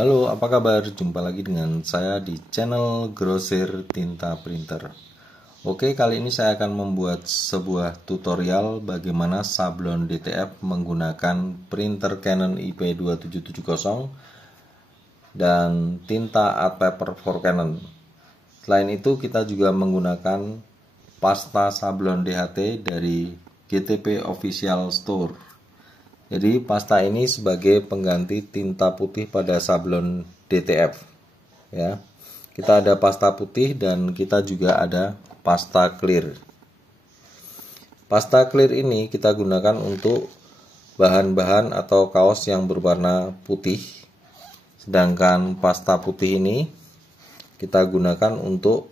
Halo, apa kabar? Jumpa lagi dengan saya di channel Grosir Tinta Printer. Oke, kali ini saya akan membuat sebuah tutorial bagaimana sablon DTF menggunakan printer Canon IP2770 dan tinta art paper for Canon. Selain itu, kita juga menggunakan pasta sablon DHT dari GTP Official Store. Jadi pasta ini sebagai pengganti tinta putih pada sablon DTF. Ya, kita ada pasta putih dan kita juga ada pasta clear. Pasta clear ini kita gunakan untuk bahan-bahan atau kaos yang berwarna putih. Sedangkan pasta putih ini kita gunakan untuk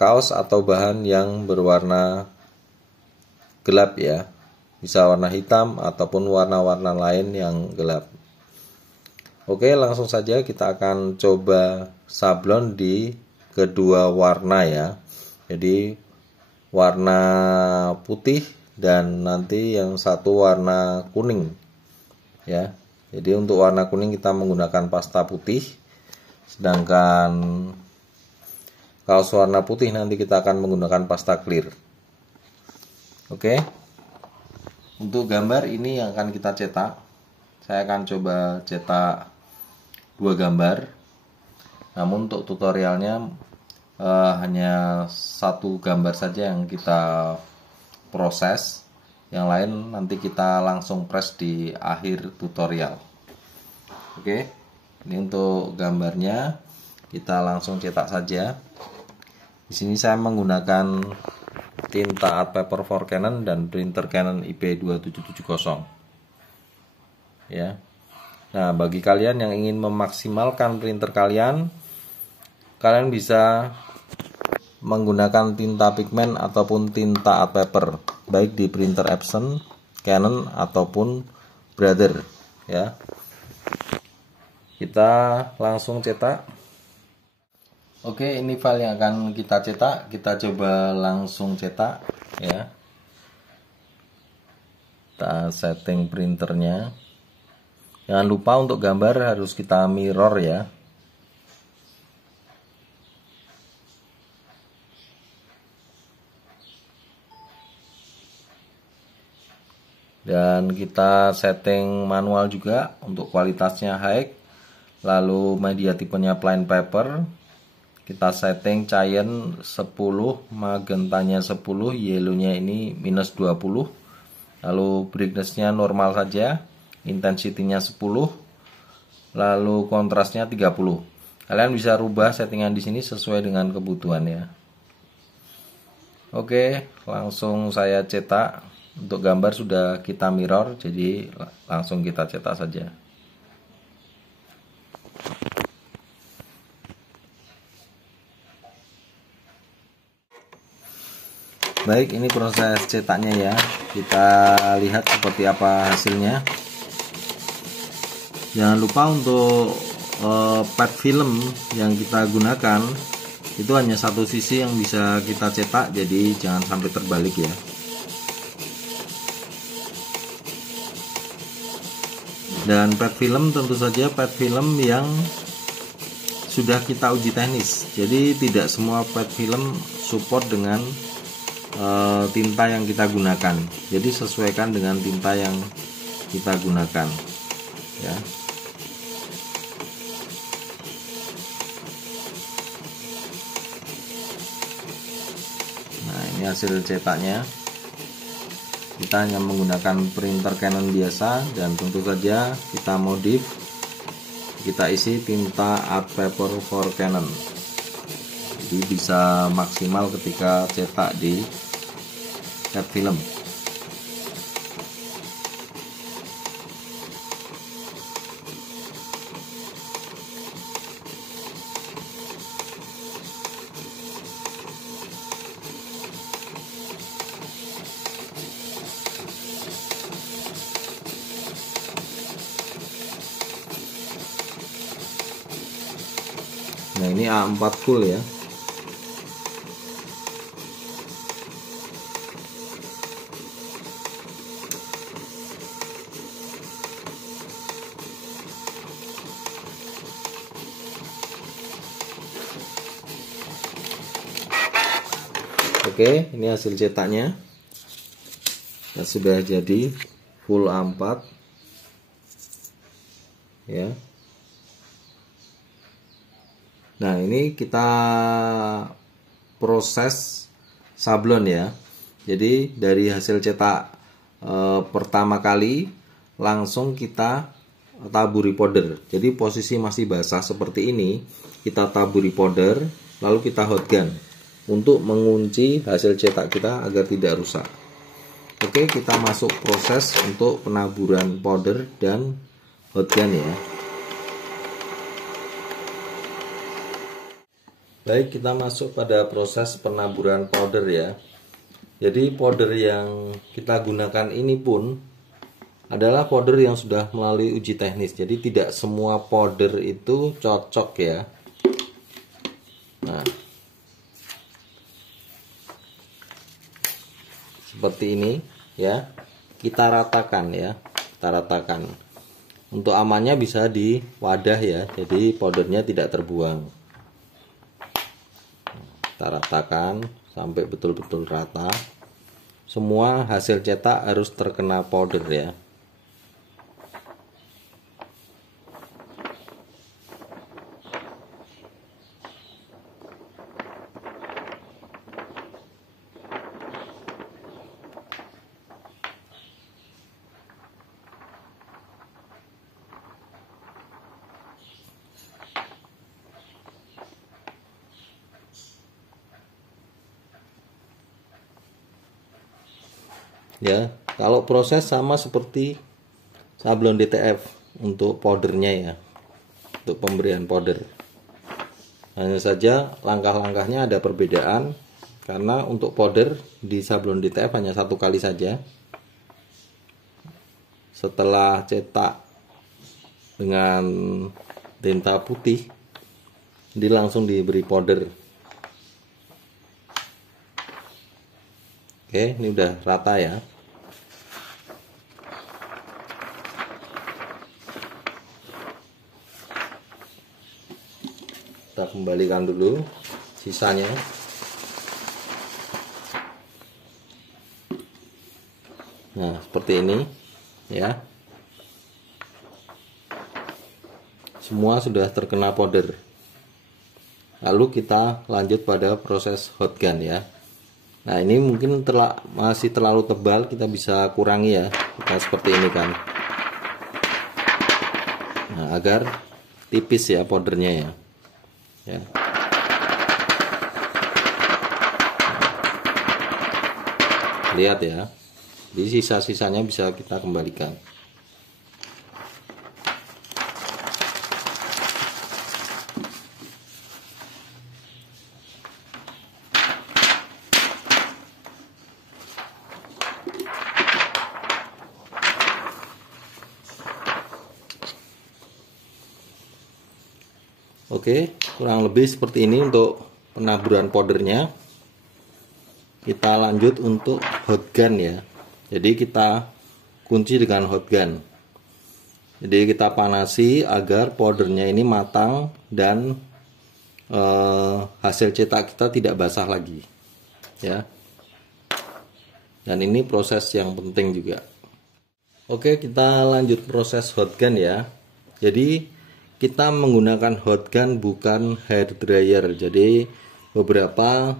kaos atau bahan yang berwarna gelap ya. Bisa warna hitam ataupun warna-warna lain yang gelap. Oke, langsung saja kita akan coba sablon di kedua warna ya. Jadi warna putih dan nanti yang satu warna kuning ya. Jadi untuk warna kuning kita menggunakan pasta putih, sedangkan kaos warna putih nanti kita akan menggunakan pasta clear. Oke. Untuk gambar ini yang akan kita cetak, saya akan coba cetak 2 gambar. Namun untuk tutorialnya hanya 1 gambar saja yang kita proses. Yang lain nanti kita langsung press di akhir tutorial. Oke, ini untuk gambarnya kita langsung cetak saja. Di sini saya menggunakan tinta art paper for Canon dan printer Canon IP2770 ya. Nah, bagi kalian yang ingin memaksimalkan printer kalian bisa menggunakan tinta pigmen ataupun tinta art paper, baik di printer Epson, Canon ataupun Brother ya. Kita langsung cetak. Oke, ini file yang akan kita cetak. Kita coba langsung cetak ya. Kita setting printernya. Jangan lupa untuk gambar harus kita mirror ya. Dan kita setting manual juga untuk kualitasnya high. Lalu media tipenya plain paper. Kita setting cyan 10, magentanya 10, yellownya ini minus 20. Lalu brightnessnya normal saja, intensity-nya 10, lalu kontrasnya 30. Kalian bisa rubah settingan di sini sesuai dengan kebutuhan ya. Oke, langsung saya cetak. Untuk gambar sudah kita mirror, jadi langsung kita cetak saja. Baik, ini proses cetaknya ya. Kita lihat seperti apa hasilnya. Jangan lupa untuk pad film yang kita gunakan itu hanya satu sisi yang bisa kita cetak, jadi jangan sampai terbalik ya. Dan pad film tentu saja pad film yang sudah kita uji teknis. Jadi tidak semua pad film support dengan tinta yang kita gunakan. Jadi sesuaikan dengan tinta yang kita gunakan ya. Nah, ini hasil cetaknya. Kita hanya menggunakan printer Canon biasa dan tentu saja kita modif, kita isi tinta art paper for Canon. Jadi bisa maksimal ketika cetak di pad film. Nah, ini A4 full ya. Oke, ini hasil cetaknya. Nah, sudah jadi full A4 ya. Nah, ini kita proses sablon ya. Jadi dari hasil cetak pertama kali langsung kita taburi powder. Jadi posisi masih basah seperti ini, kita taburi powder, lalu kita hot gun untuk mengunci hasil cetak kita agar tidak rusak. Oke, kita masuk proses untuk penaburan powder dan hot gun ya. Baik, kita masuk pada proses penaburan powder ya. Jadi powder yang kita gunakan ini pun adalah powder yang sudah melalui uji teknis. Jadi tidak semua powder itu cocok ya. Nah, seperti ini ya. Kita ratakan ya. Kita ratakan. Untuk amannya bisa di wadah ya. Jadi powdernya tidak terbuang. Kita ratakan sampai betul-betul rata. Semua hasil cetak harus terkena powder ya. Ya, kalau proses sama seperti sablon DTF untuk powdernya ya, untuk pemberian powder. Hanya saja langkah-langkahnya ada perbedaan, karena untuk powder di sablon DTF hanya 1 kali saja. Setelah cetak dengan tinta putih, dia langsung diberi powder. Oke, ini udah rata ya. Kita kembalikan dulu sisanya. Nah, seperti ini ya. Semua sudah terkena powder. Lalu kita lanjut pada proses hot gun ya. Nah, ini mungkin masih terlalu tebal, kita bisa kurangi ya. Kita seperti ini kan. Nah, agar tipis ya powdernya ya. Ya. Lihat ya. Jadi sisa-sisanya bisa kita kembalikan. Oke, kurang lebih seperti ini untuk penaburan powdernya. Kita lanjut untuk hot gun ya. Jadi kita kunci dengan hot gun. Jadi kita panasi agar powdernya ini matang dan hasil cetak kita tidak basah lagi ya. Dan ini proses yang penting juga. Oke, kita lanjut proses hot gun ya. Jadi kita menggunakan hot gun bukan hair dryer. Jadi beberapa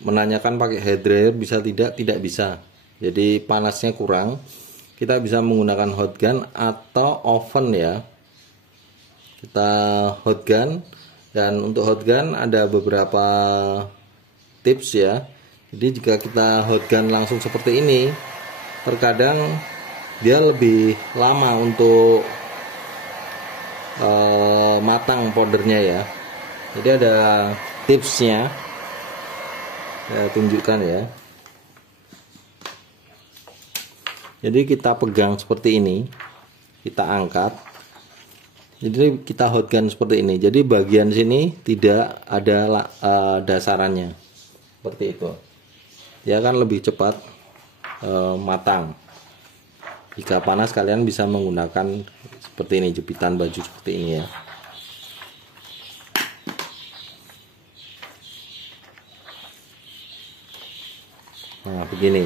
menanyakan pakai hair dryer bisa tidak bisa. Jadi panasnya kurang. Kita bisa menggunakan hot gun atau oven ya. Kita hot gun, dan untuk hot gun ada beberapa tips ya. Jadi jika kita hot gun langsung seperti ini, terkadang dia lebih lama untuk matang powdernya ya. Jadi ada tipsnya, saya tunjukkan ya. Jadi kita pegang seperti ini, kita angkat. Jadi kita hot gun seperti ini. Jadi bagian sini tidak ada dasarannya, seperti itu. Dia akan lebih cepat matang. Jika panas, kalian bisa menggunakan seperti ini, jepitan baju seperti ini ya. Nah, begini.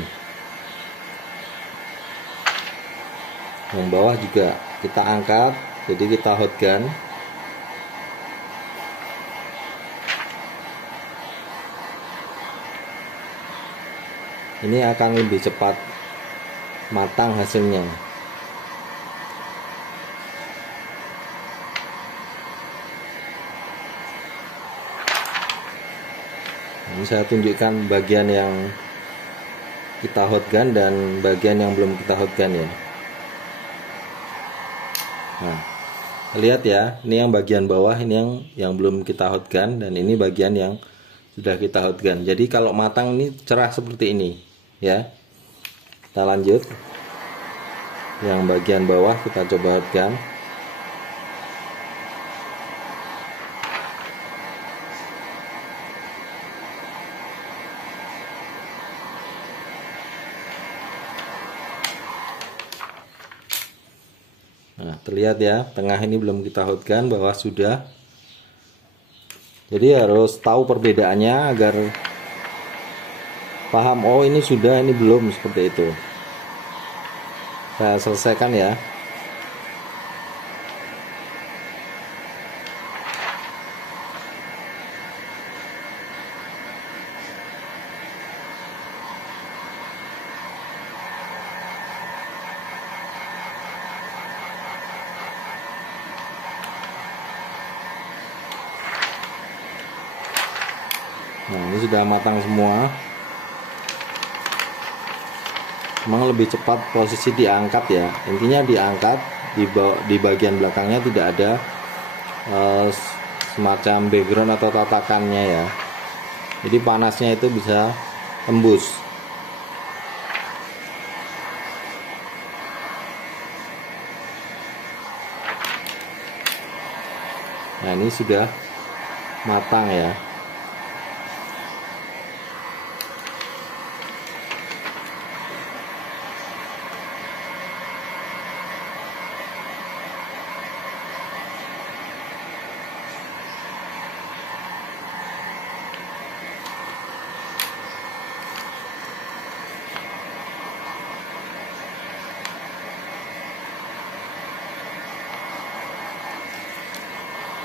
Yang bawah juga kita angkat, jadi kita hot gun. Ini akan lebih cepat matang hasilnya. Ini saya tunjukkan bagian yang kita hot gun dan bagian yang belum kita hot gun ya. Nah, lihat ya, ini yang bagian bawah, ini yang belum kita hot gun, dan ini bagian yang sudah kita hot gun. Jadi kalau matang ini cerah seperti ini ya. Kita lanjut. Yang bagian bawah kita coba hot gun. Nah, terlihat ya, tengah ini belum kita hot gun, bawah sudah. Jadi harus tahu perbedaannya agar paham, oh ini sudah, ini belum, seperti itu. Saya selesaikan ya. Nah, ini sudah matang semua. Memang lebih cepat posisi diangkat ya. Intinya diangkat, di bagian belakangnya tidak ada semacam background atau tatakannya ya. Jadi panasnya itu bisa tembus. Nah, ini sudah matang ya.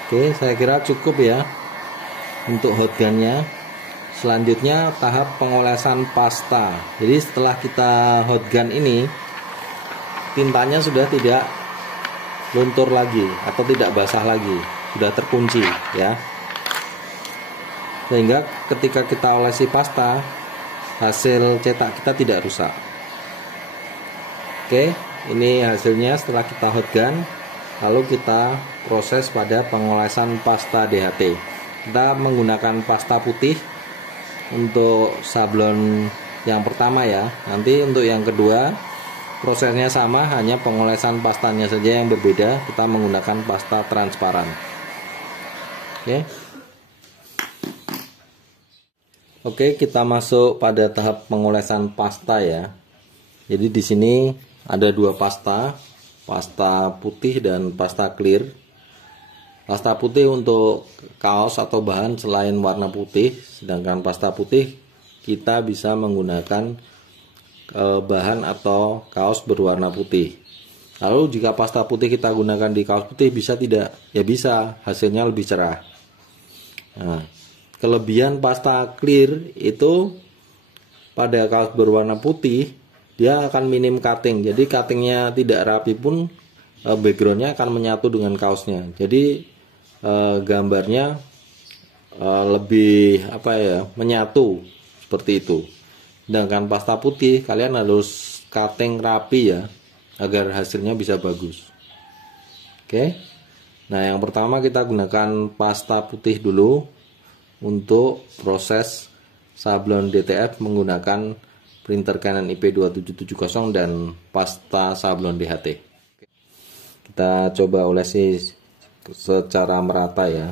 Oke, saya kira cukup ya untuk hot gunnya. Selanjutnya tahap pengolesan pasta. Jadi setelah kita hot gun ini, tintanya sudah tidak luntur lagi atau tidak basah lagi, sudah terkunci ya. Sehingga ketika kita olesi pasta, hasil cetak kita tidak rusak. Oke, ini hasilnya setelah kita hot gun. Lalu kita proses pada pengolesan pasta DHT. Kita menggunakan pasta putih untuk sablon yang pertama ya. Nanti untuk yang kedua prosesnya sama, hanya pengolesan pastanya saja yang berbeda. Kita menggunakan pasta transparan. Oke, kita masuk pada tahap pengolesan pasta ya. Jadi di sini ada dua pasta putih dan pasta clear. Pasta putih untuk kaos atau bahan selain warna putih, sedangkan pasta putih kita bisa menggunakan bahan atau kaos berwarna putih. Lalu jika pasta putih kita gunakan di kaos putih, bisa tidak? Ya bisa, hasilnya lebih cerah. Nah, kelebihan pasta clear itu pada kaos berwarna putih, dia akan minim cutting, jadi cuttingnya tidak rapi pun backgroundnya akan menyatu dengan kaosnya. Jadi gambarnya lebih menyatu seperti itu. Sedangkan pasta putih kalian harus cutting rapi ya, agar hasilnya bisa bagus. Oke. Nah, yang pertama kita gunakan pasta putih dulu untuk proses sablon DTF menggunakan printer Canon IP2770 dan pasta sablon DHT. Kita coba olesi secara merata ya.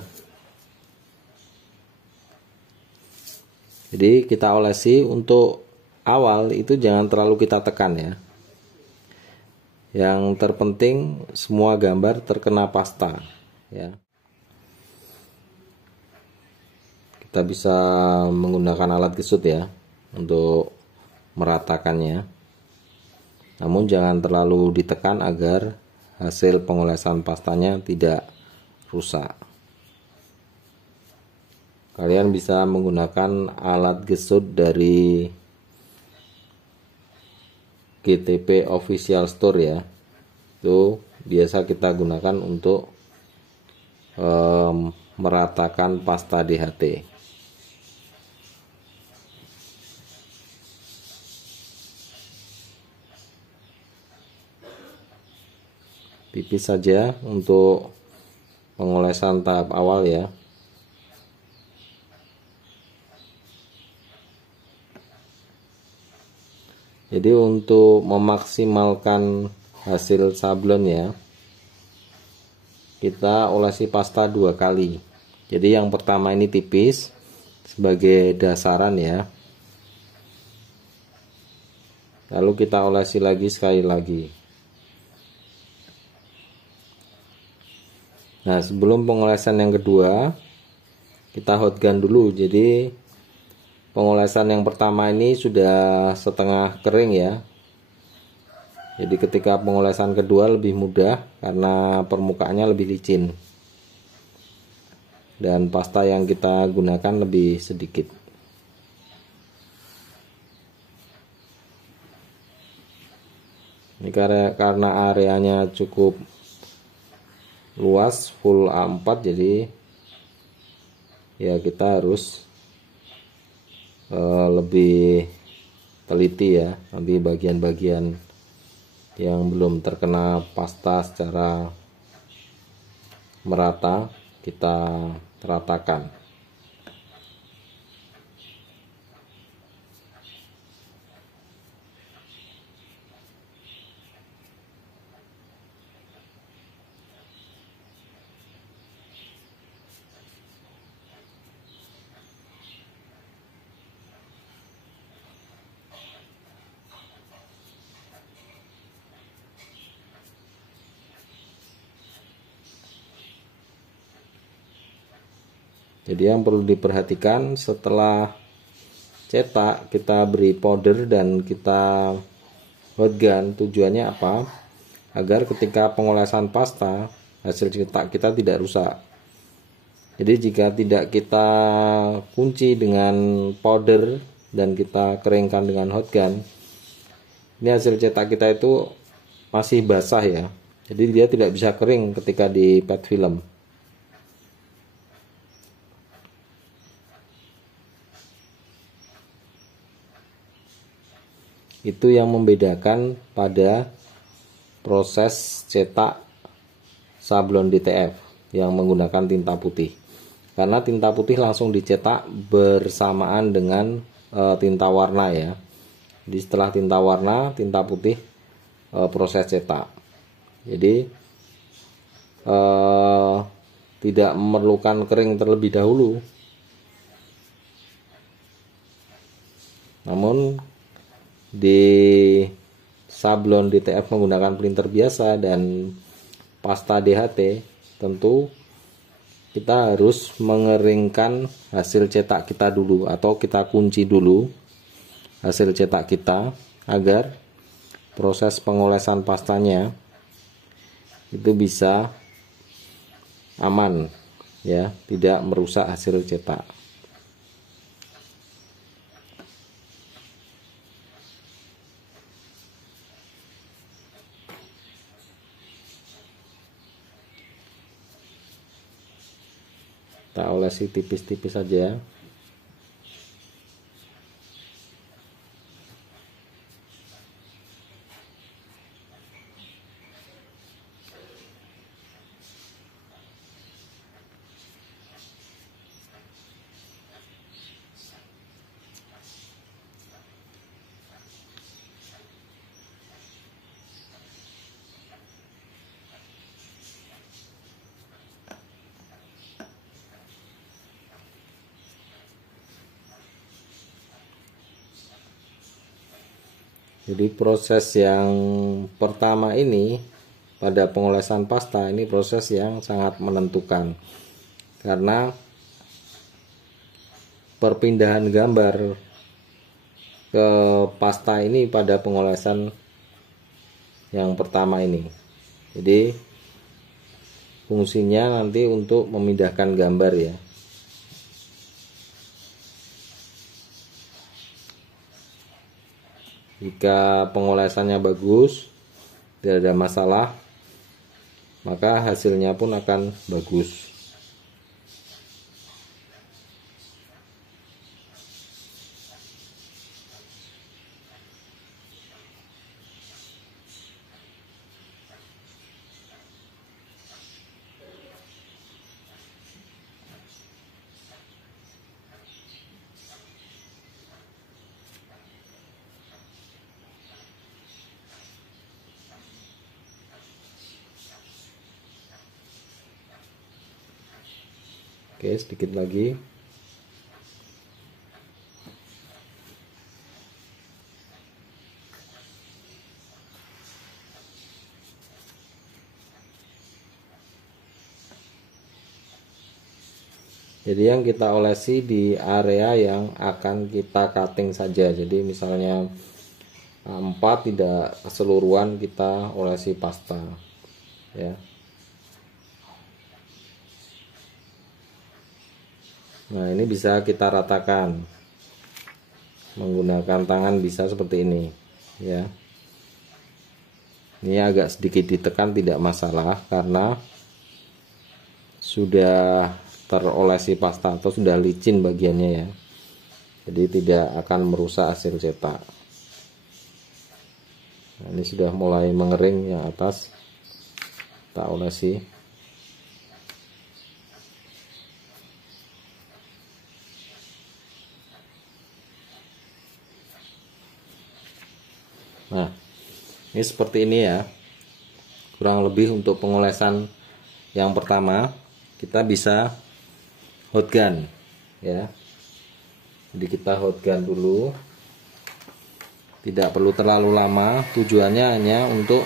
Jadi kita olesi untuk awal itu jangan terlalu kita tekan ya. Yang terpenting semua gambar terkena pasta ya. Kita bisa menggunakan alat gesut ya untuk meratakannya. Namun jangan terlalu ditekan agar hasil pengolesan pastanya tidak rusak. Kalian bisa menggunakan alat gesut dari GTP Official Store ya. Itu biasa kita gunakan untuk meratakan pasta DHT. Tipis saja untuk pengolesan tahap awal ya. Jadi untuk memaksimalkan hasil sablonnya, kita olesi pasta 2 kali. Jadi yang pertama ini tipis sebagai dasaran ya. Lalu kita olesi lagi sekali lagi. Nah, sebelum pengolesan yang kedua, kita hot gun dulu. Jadi pengolesan yang pertama ini sudah setengah kering ya. Jadi ketika pengolesan kedua lebih mudah karena permukaannya lebih licin. Dan pasta yang kita gunakan lebih sedikit. Ini karena areanya cukup luas, full A4, jadi ya kita harus lebih teliti ya. Nanti bagian-bagian yang belum terkena pasta secara merata kita ratakan. Jadi yang perlu diperhatikan, setelah cetak kita beri powder dan kita hot gun. Tujuannya apa? Agar ketika pengolesan pasta hasil cetak kita tidak rusak. Jadi jika tidak kita kunci dengan powder dan kita keringkan dengan hot gun, ini hasil cetak kita itu masih basah ya. Jadi dia tidak bisa kering ketika di pet film. Itu yang membedakan pada proses cetak sablon DTF yang menggunakan tinta putih. Karena tinta putih langsung dicetak bersamaan dengan tinta warna ya. Jadi setelah tinta warna, tinta putih proses cetak. Jadi tidak memerlukan kering terlebih dahulu. Namun di sablon DTF menggunakan printer biasa dan pasta DHT, tentu kita harus mengeringkan hasil cetak kita dulu, atau kita kunci dulu hasil cetak kita agar proses pengolesan pastanya itu bisa aman ya, tidak merusak hasil cetak. Kita olesi tipis-tipis saja. Jadi proses yang pertama ini pada pengolesan pasta ini proses yang sangat menentukan, karena perpindahan gambar ke pasta ini pada pengolesan yang pertama ini. Jadi fungsinya nanti untuk memindahkan gambar ya. Jika pengolesannya bagus, tidak ada masalah, maka hasilnya pun akan bagus. Oke, sedikit lagi. Jadi yang kita olesi di area yang akan kita cutting saja. Jadi misalnya 4 tidak keseluruhan kita olesi pasta ya. Nah, ini bisa kita ratakan menggunakan tangan, bisa seperti ini ya. Ini agak sedikit ditekan tidak masalah karena sudah terolesi pasta atau sudah licin bagiannya ya. Jadi tidak akan merusak hasil cetak. Nah, ini sudah mulai mengering yang atas, kita olesi. Nah, ini seperti ini ya, kurang lebih untuk pengolesan yang pertama. Kita bisa hot gun ya. Jadi kita hot gun dulu, tidak perlu terlalu lama. Tujuannya hanya untuk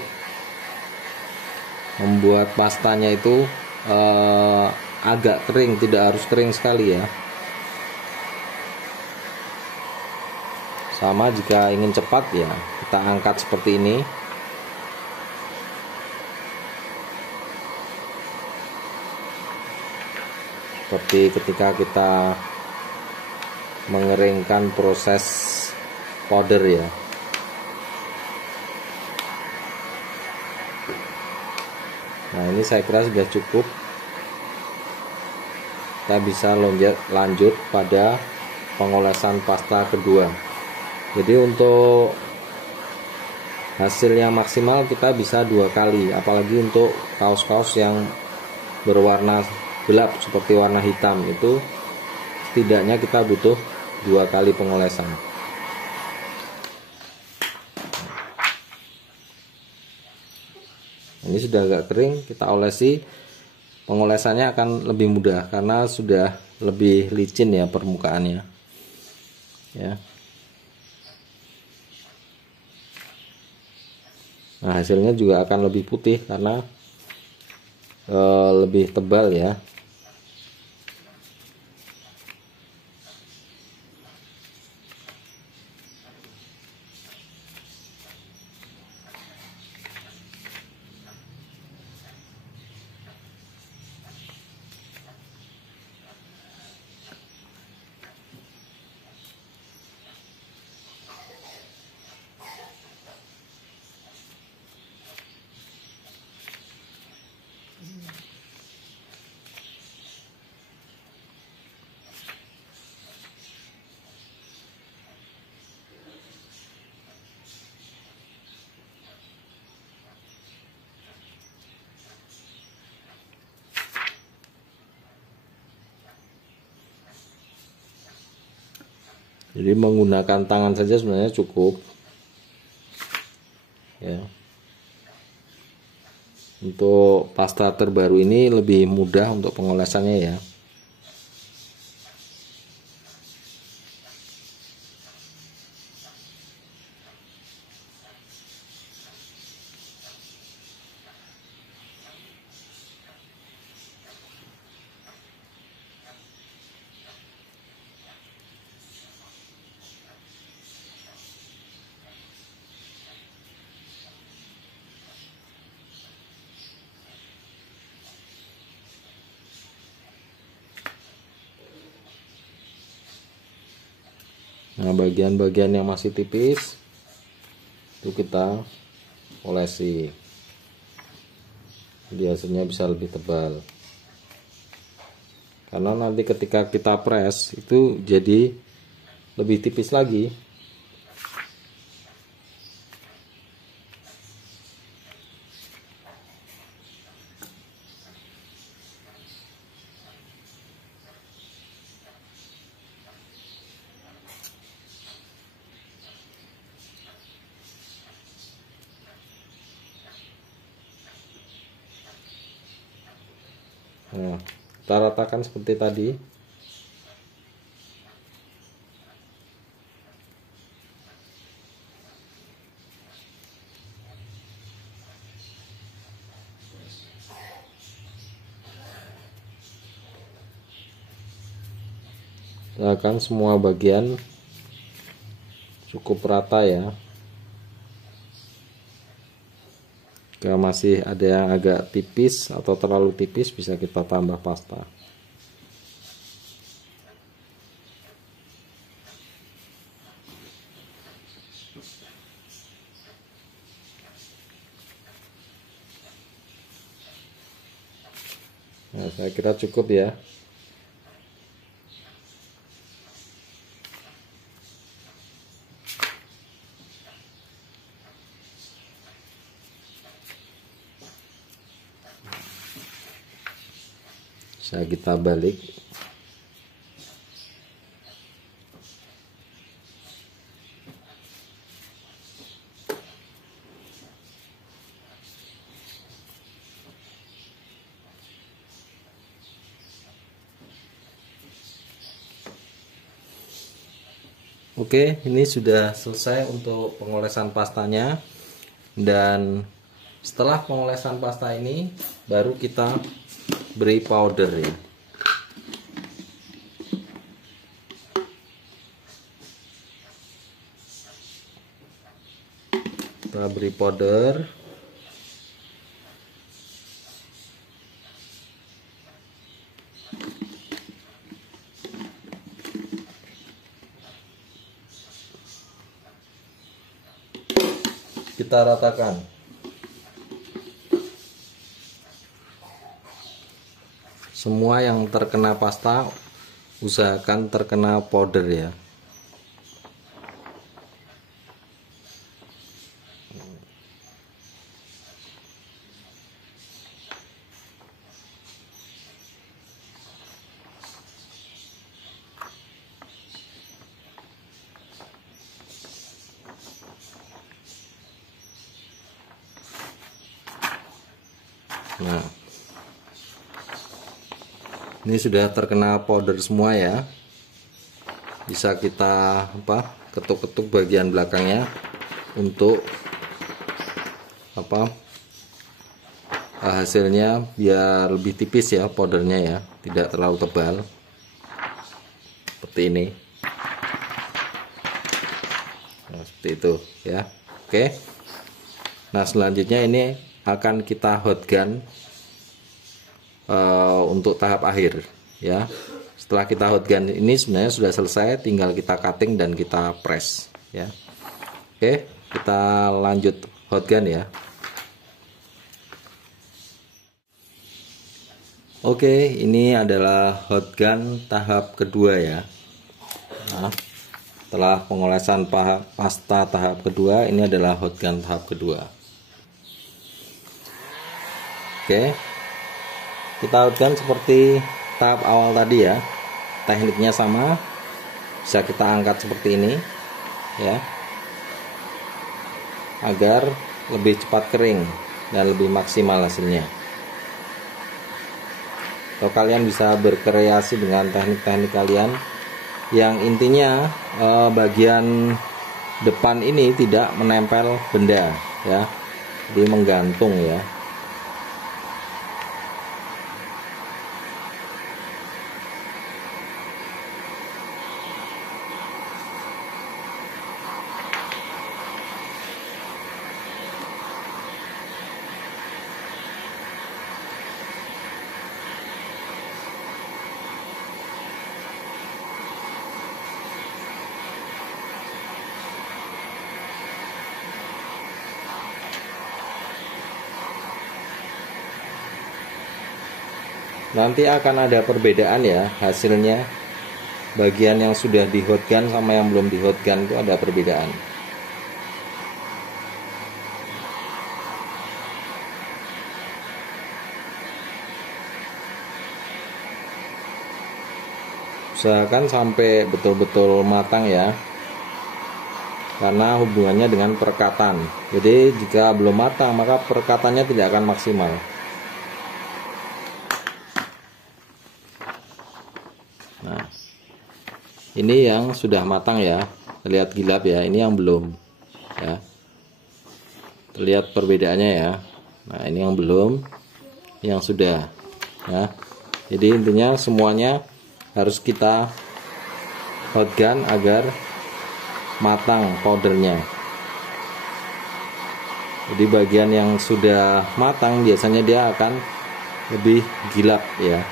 membuat pastanya itu agak kering, tidak harus kering sekali ya. Sama jika ingin cepat ya, kita angkat seperti ini. Seperti ketika kita mengeringkan proses powder ya. Nah, ini saya kira sudah cukup. Kita bisa lanjut pada pengolesan pasta kedua. Jadi untuk hasil yang maksimal kita bisa 2 kali, apalagi untuk kaos-kaos yang berwarna gelap seperti warna hitam, itu setidaknya kita butuh 2 kali pengolesan. Ini sudah agak kering, kita olesi. Pengolesannya akan lebih mudah karena sudah lebih licin ya permukaannya ya. Nah, hasilnya juga akan lebih putih karena lebih tebal ya. Jadi menggunakan tangan saja sebenarnya cukup ya. Untuk pasta terbaru ini lebih mudah untuk pengolesannya ya. Nah, bagian-bagian yang masih tipis itu kita olesi, biasanya bisa lebih tebal, karena nanti ketika kita press itu jadi lebih tipis lagi. Nah, kita ratakan seperti tadi. Ratakan semua bagian cukup rata ya. Jika masih ada yang agak tipis atau terlalu tipis, bisa kita tambah pasta. Nah, saya kira cukup ya. Bisa kita balik. Oke, ini sudah selesai untuk pengolesan pastanya. Dan setelah pengolesan pasta ini, baru kita beri powder ya. Kita beri powder. Kita ratakan. Semua yang terkena pasta usahakan terkena powder ya. Nah, ini sudah terkena powder semua ya. Bisa kita ketuk-ketuk bagian belakangnya untuk hasilnya biar lebih tipis ya powdernya ya, tidak terlalu tebal seperti ini. Nah, seperti itu ya. Oke. Nah, selanjutnya ini akan kita hot gun untuk tahap akhir ya. Setelah kita hot gun ini sebenarnya sudah selesai, tinggal kita cutting dan kita press ya. Oke, kita lanjut hot gun ya. Oke, ini adalah hot gun tahap kedua ya. Nah, setelah pengolesan pasta tahap kedua, ini adalah hot gun tahap kedua. Oke, kita hot gun seperti tahap awal tadi ya. Tekniknya sama, bisa kita angkat seperti ini ya, agar lebih cepat kering dan lebih maksimal hasilnya. Atau kalian bisa berkreasi dengan teknik-teknik kalian, yang intinya bagian depan ini tidak menempel benda ya, jadi menggantung ya. nanti akan ada perbedaan ya hasilnya. Bagian yang sudah di hot gun sama yang belum di hot gun itu ada perbedaan. Usahakan sampai betul-betul matang ya, karena hubungannya dengan perekatan. Jadi jika belum matang maka perekatannya tidak akan maksimal. Nah, ini yang sudah matang ya, terlihat gilap ya. Ini yang belum ya, terlihat perbedaannya ya. Nah, ini yang belum, yang sudah ya. Jadi intinya semuanya harus kita hot gun agar matang powdernya. Jadi bagian yang sudah matang biasanya dia akan lebih gilap ya.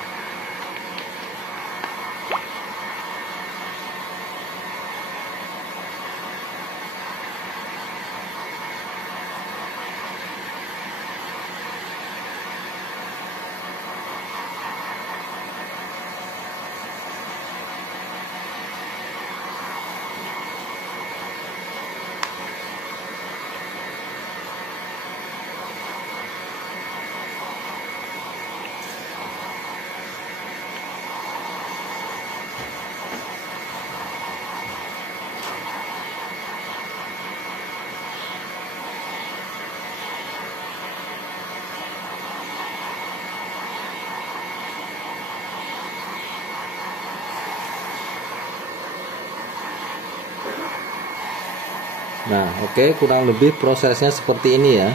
Nah, oke, kurang lebih prosesnya seperti ini ya.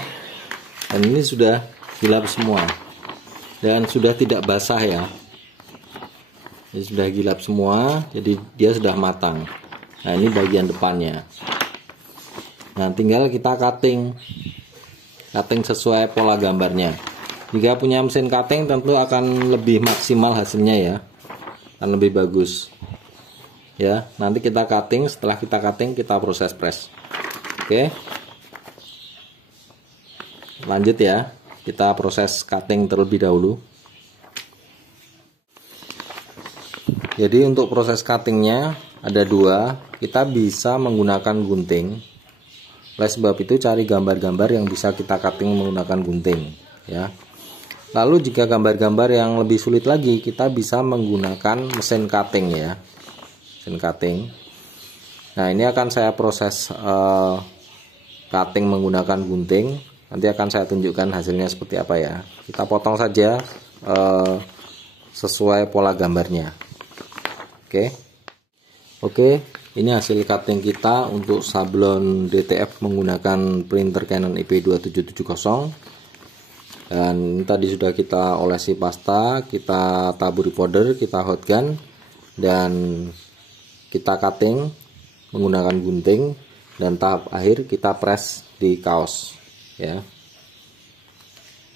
Dan ini sudah gilap semua. Dan sudah tidak basah ya. Ini sudah gilap semua, jadi dia sudah matang. Nah, ini bagian depannya. Nah, tinggal kita cutting. Cutting sesuai pola gambarnya. Jika punya mesin cutting tentu akan lebih maksimal hasilnya ya. Akan lebih bagus. Ya, nanti kita cutting, setelah kita cutting kita proses press. Oke, lanjut ya, kita proses cutting terlebih dahulu. Jadi untuk proses cuttingnya ada dua, kita bisa menggunakan gunting. Oleh sebab itu cari gambar-gambar yang bisa kita cutting menggunakan gunting ya. Lalu jika gambar-gambar yang lebih sulit lagi, kita bisa menggunakan mesin cutting ya, mesin cutting. Nah, ini akan saya proses cutting menggunakan gunting. Nanti akan saya tunjukkan hasilnya seperti apa ya. Kita potong saja sesuai pola gambarnya. Oke, ini hasil cutting kita untuk sablon DTF menggunakan printer Canon IP2770. Dan tadi sudah kita olesi pasta, kita taburi powder, kita hot gun, dan kita cutting menggunakan gunting. Dan tahap akhir kita press di kaos ya.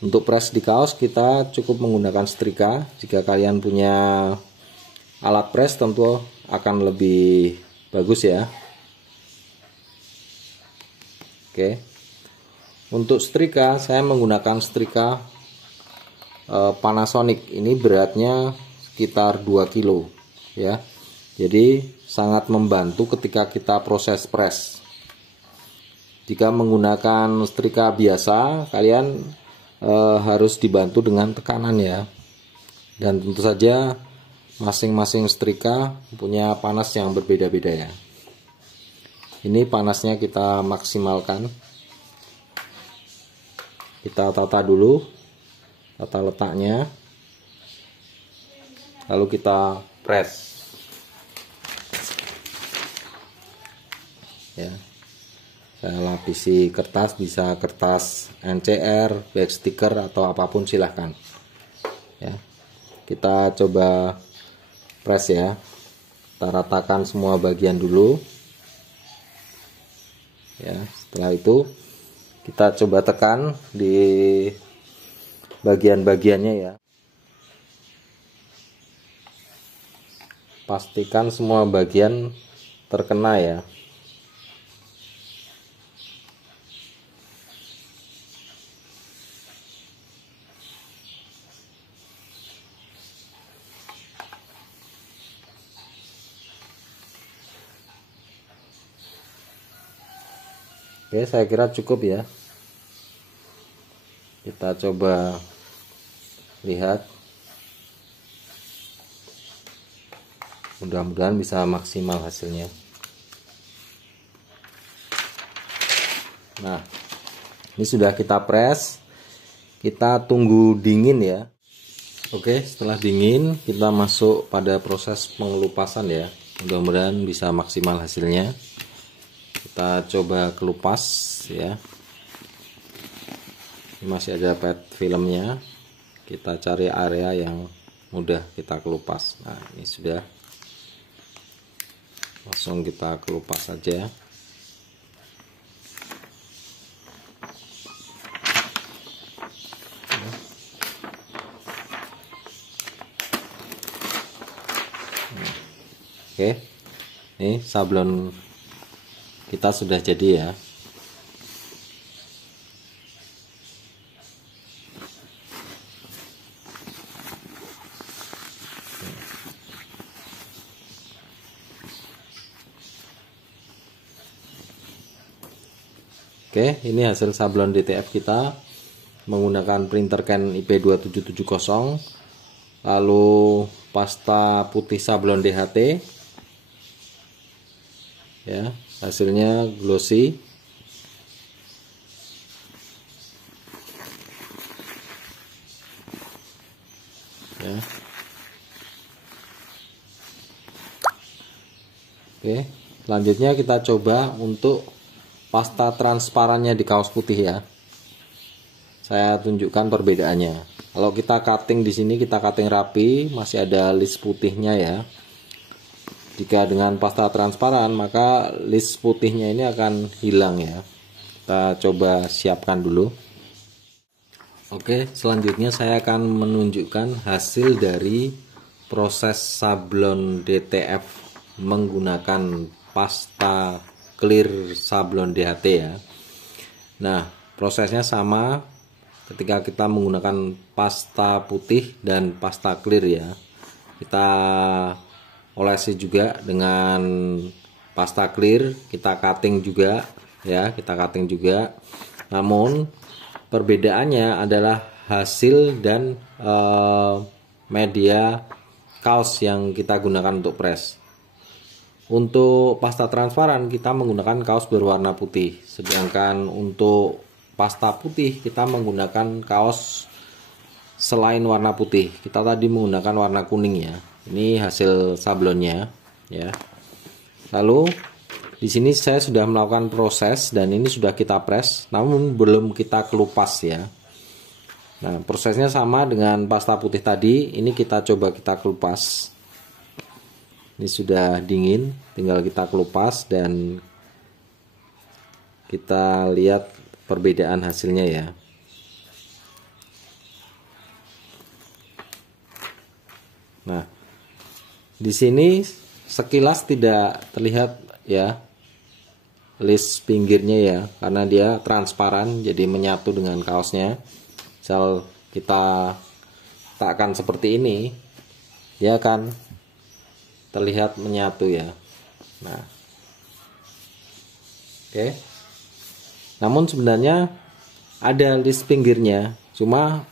Untuk press di kaos kita cukup menggunakan setrika. Jika kalian punya alat press tentu akan lebih bagus ya. Oke. Untuk setrika saya menggunakan setrika Panasonic. Ini beratnya sekitar 2 kilo ya. Jadi sangat membantu ketika kita proses press. Jika menggunakan setrika biasa, kalian harus dibantu dengan tekanan ya. Dan tentu saja masing-masing setrika punya panas yang berbeda-beda ya. Ini panasnya kita maksimalkan. Kita tata dulu, tata letaknya. Lalu kita press. Ya. Saya lapisi kertas, bisa kertas NCR, back sticker atau apapun silahkan ya. Kita coba press ya, kita ratakan semua bagian dulu ya. Setelah itu kita coba tekan di bagian-bagiannya ya. Pastikan semua bagian terkena ya. Oke, saya kira cukup ya. Kita coba lihat. Mudah-mudahan bisa maksimal hasilnya. Nah, ini sudah kita press. Kita tunggu dingin ya. Oke, setelah dingin kita masuk pada proses pengelupasan ya. Mudah-mudahan bisa maksimal hasilnya. Kita coba kelupas ya. Ini masih ada pet filmnya. Kita cari area yang mudah kita kelupas. Nah, ini sudah. Langsung kita kelupas saja. Oke, ini sablon kita sudah jadi ya. Oke, ini hasil sablon DTF kita menggunakan printer Canon IP2770, lalu pasta putih sablon DHT ya, hasilnya glossy. Ya. Oke, selanjutnya kita coba untuk pasta transparannya di kaos putih ya. Saya tunjukkan perbedaannya. Kalau kita cutting di sini, kita cutting rapi, masih ada list putihnya ya. Jika dengan pasta transparan, maka list putihnya ini akan hilang ya. Kita coba siapkan dulu. Oke, selanjutnya saya akan menunjukkan hasil dari proses sablon DTF menggunakan pasta clear sablon DHT ya. Nah, prosesnya sama ketika kita menggunakan pasta putih dan pasta clear ya. Kita olesi juga dengan pasta clear, kita cutting juga ya, kita cutting juga. Namun perbedaannya adalah hasil dan media kaos yang kita gunakan untuk press. Untuk pasta transparan kita menggunakan kaos berwarna putih, sedangkan untuk pasta putih kita menggunakan kaos selain warna putih. Kita tadi menggunakan warna kuning ya. Ini hasil sablonnya ya. Lalu di sini saya sudah melakukan proses dan ini sudah kita press, namun belum kita kelupas ya. Nah, prosesnya sama dengan pasta putih tadi. Ini kita coba kita kelupas. Ini sudah dingin, tinggal kita kelupas dan kita lihat perbedaan hasilnya ya. Nah, di sini sekilas tidak terlihat ya list pinggirnya ya, karena dia transparan jadi menyatu dengan kaosnya. Misal kita letakkan seperti ini, dia akan terlihat menyatu ya. Nah, oke. Namun sebenarnya ada list pinggirnya, cuma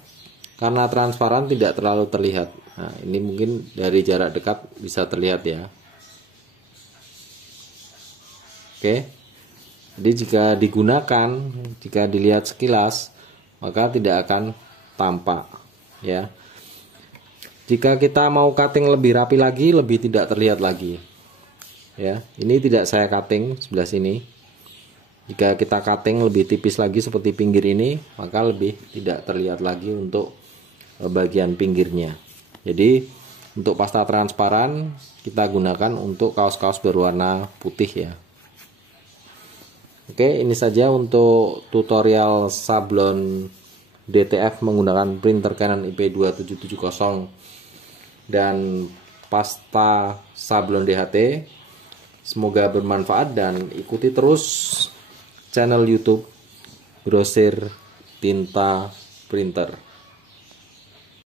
karena transparan tidak terlalu terlihat. Nah, ini mungkin dari jarak dekat bisa terlihat ya. Oke. Jadi jika digunakan, jika dilihat sekilas, maka tidak akan tampak ya. Jika kita mau cutting lebih rapi lagi, lebih tidak terlihat lagi. Ya, ini tidak saya cutting sebelah sini. Jika kita cutting lebih tipis lagi seperti pinggir ini, maka lebih tidak terlihat lagi untuk bagian pinggirnya. Jadi untuk pasta transparan kita gunakan untuk kaos-kaos berwarna putih ya. Oke, ini saja untuk tutorial sablon DTF menggunakan printer Canon IP2770 dan pasta sablon DHT. Semoga bermanfaat dan ikuti terus channel YouTube Grosir Tinta Printer.